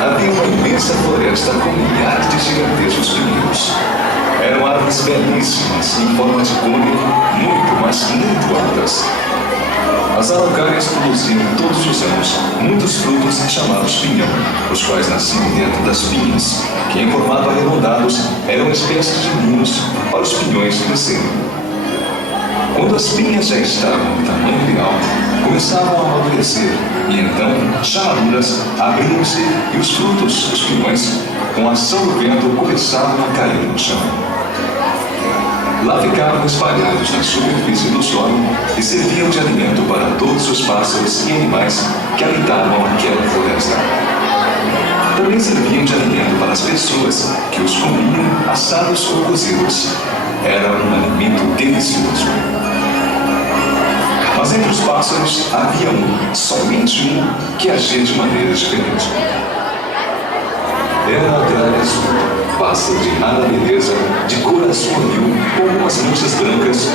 havia uma imensa floresta com milhares de gigantescos pinheiros. Eram árvores belíssimas, em forma de cone, muito, mas muito altas. As araucárias produziam todos os anos muitos frutos chamados pinhão, os quais nasciam dentro das pinhas, que em formato arredondados eram espécies de ninhos para os pinhões crescerem. Quando as pinhas já estavam no tamanho ideal, começavam a amadurecer, e então, já maduras, abriam-se e os frutos, os pinhões, com a ação do vento, começavam a cair no chão. Lá ficavam espalhados na superfície do solo e serviam de alimento para todos os pássaros e animais que habitavam aquela floresta. Também serviam de alimento para as pessoas que os comiam assados ou cozidos. Era um alimento delicioso. Mas entre os pássaros havia somente um, que agia de maneira diferente. Era a gralha azul, pássaro de rara beleza, de cor azul anil, com umas manchas brancas